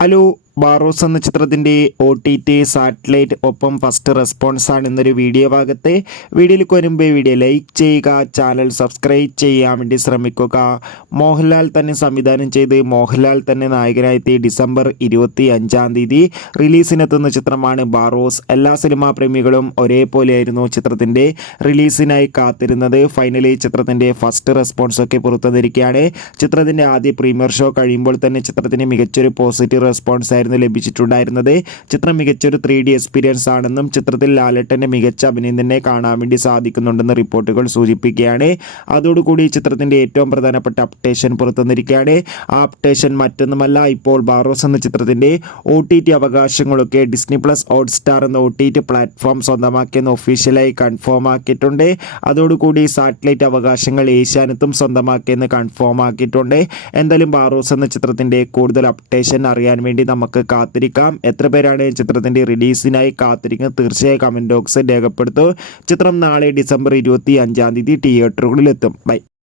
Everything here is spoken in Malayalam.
ഹലോ, ബാറോസ് എന്ന ചിത്രത്തിൻ്റെ OTT സാറ്റലൈറ്റ് ഒപ്പം ഫസ്റ്റ് റെസ്പോൺസ് ആണ് ഇന്നൊരു വീഡിയോ ഭാഗത്തെ. വീഡിയോയിലേക്ക് വരുമ്പോൾ വീഡിയോ ലൈക്ക് ചെയ്യുക, ചാനൽ സബ്സ്ക്രൈബ് ചെയ്യാൻ വേണ്ടി ശ്രമിക്കുക. മോഹൻലാൽ തന്നെ സംവിധാനം ചെയ്ത് മോഹൻലാൽ തന്നെ നായകനായെത്തി ഡിസംബർ 25 റിലീസിനെത്തുന്ന ചിത്രമാണ് ബാറോസ്. എല്ലാ സിനിമാ പ്രേമികളും ഒരേപോലെയായിരുന്നു ചിത്രത്തിൻ്റെ റിലീസിനായി കാത്തിരുന്നത്. ഫൈനലി ചിത്രത്തിൻ്റെ ഫസ്റ്റ് റെസ്പോൺസ് ഒക്കെ പുറത്തുവന്നിരിക്കുകയാണ്. ചിത്രത്തിൻ്റെ ആദ്യ പ്രീമിയർ ഷോ കഴിയുമ്പോൾ തന്നെ ചിത്രത്തിന് മികച്ചൊരു പോസിറ്റീവ് റെസ്പോൺസ് ആയിരുന്നു ലഭിച്ചിട്ടുണ്ടായിരുന്നത്. ചിത്രം മികച്ചൊരു 3D എക്സ്പീരിയൻസ് ആണെന്നും ചിത്രത്തിൽ ലാലേട്ടൻ്റെ മികച്ച അഭിനയം തന്നെ കാണാൻ വേണ്ടി സാധിക്കുന്നുണ്ടെന്ന് റിപ്പോർട്ടുകൾ സൂചിപ്പിക്കുകയാണ്. അതോടുകൂടി ചിത്രത്തിൻ്റെ ഏറ്റവും പ്രധാനപ്പെട്ട അപ്ഡേഷൻ പുറത്തുവന്നിരിക്കുകയാണ്. ആ അപ്ഡേഷൻ മറ്റൊന്നുമല്ല, ഇപ്പോൾ ബാറോസ് എന്ന ചിത്രത്തിൻ്റെ OTT അവകാശങ്ങളൊക്കെ ഡിസ്നി പ്ലസ് ഹോട്ട്സ്റ്റാർ എന്ന OTT പ്ലാറ്റ്ഫോം സ്വന്തമാക്കിയെന്ന് ഒഫീഷ്യലായി കൺഫേം ആക്കിയിട്ടുണ്ട്. അതോടുകൂടി സാറ്റലൈറ്റ് അവകാശങ്ങൾ ഏഷ്യാനെറ്റും സ്വന്തമാക്കിയെന്ന് കൺഫേം ആക്കിയിട്ടുണ്ട്. എന്തായാലും ബാറോസ് എന്ന ചിത്രത്തിൻ്റെ കൂടുതൽ അപ്ഡേഷൻ അറിയാൻ വേണ്ടി നമുക്ക് കാത്തിരിക്കാം. എത്ര പേരാണ് ചിത്രത്തിൻ്റെ റിലീസിനായി കാത്തിരിക്കുന്നത് തീർച്ചയായും കമൻറ്റ് ബോക്സിൽ രേഖപ്പെടുത്തൂ. ചിത്രം നാളെ ഡിസംബർ 25 തിയേറ്ററുകളിലെത്തും. ബൈ.